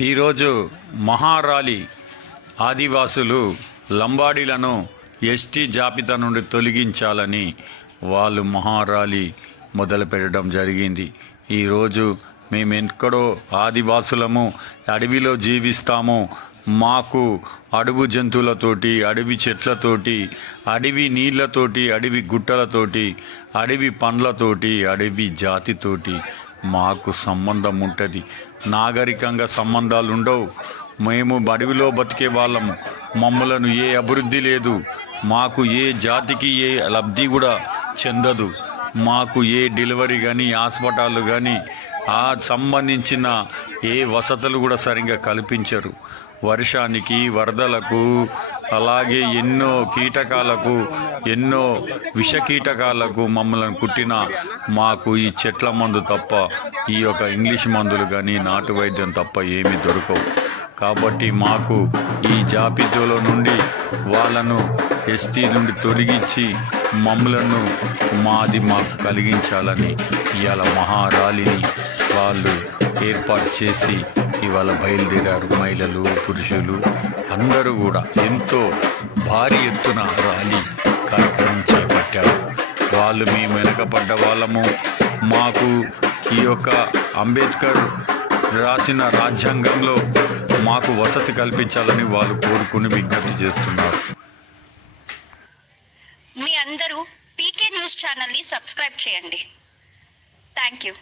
ఈరోజు మహారాలి ఆదివాసులు లంబాడీలను ఎస్టీ జాబితా నుండి తొలగించాలని వాళ్ళు మహారాలి మొదలుపెట్టడం జరిగింది. ఈరోజు మేము ఎక్కడో ఆదివాసులము అడవిలో జీవిస్తాము, మాకు అడవి జంతువులతోటి, అడవి చెట్లతోటి, అడవి నీళ్ళతోటి, అడవి గుట్టలతోటి, అడవి పండ్లతోటి, అడవి జాతితోటి మాకు సంబంధం ఉంటుంది. నాగరికంగా సంబంధాలు ఉండవు. మేము అడవిలో బతికే వాళ్ళము. మమ్మలను ఏ అభివృద్ధి లేదు. మాకు ఏ జాతికి ఏ లబ్ధి కూడా చెందదు. మాకు ఏ డెలివరీ కానీ హాస్పిటల్ కానీ ఆ సంబంధించిన ఏ వసతులు కూడా సరిగ్గా కల్పించరు. వర్షానికి, వరదలకు, అలాగే ఎన్నో కీటకాలకు, ఎన్నో విష కీటకాలకు మమ్మల్ని కుట్టిన మాకు ఈ చెట్ల మందు తప్ప, ఈ యొక్క ఇంగ్లీష్ మందులు కానీ నాటు వైద్యం తప్ప ఏమీ దొరకవు. కాబట్టి మాకు ఈ జాబితాలో నుండి వాళ్ళను ఎస్టీ నుండి తొలగించి మమ్మలను మాకు కలిగించాలని ఇవాళ మహారాలిని వాళ్ళు ఏర్పాటు చేసి ఇవాళ బయలుదేరారు. మహిళలు, పురుషులు అందరూ కూడా ఎంతో భారీ ఎత్తున ర్యాలీ కార్యక్రమం చేపట్టారు. వాళ్ళు మేము వెనకపడ్డ వాళ్ళము, మాకు ఈ యొక్క అంబేద్కర్ రాసిన రాజ్యాంగంలో మాకు వసతి కల్పించాలని వాళ్ళు కోరుకుని విజ్ఞప్తి చేస్తున్నారు. మీ అందరూ పీకే న్యూస్ ఛానల్ని సబ్స్క్రైబ్ చేయండి. Thank you.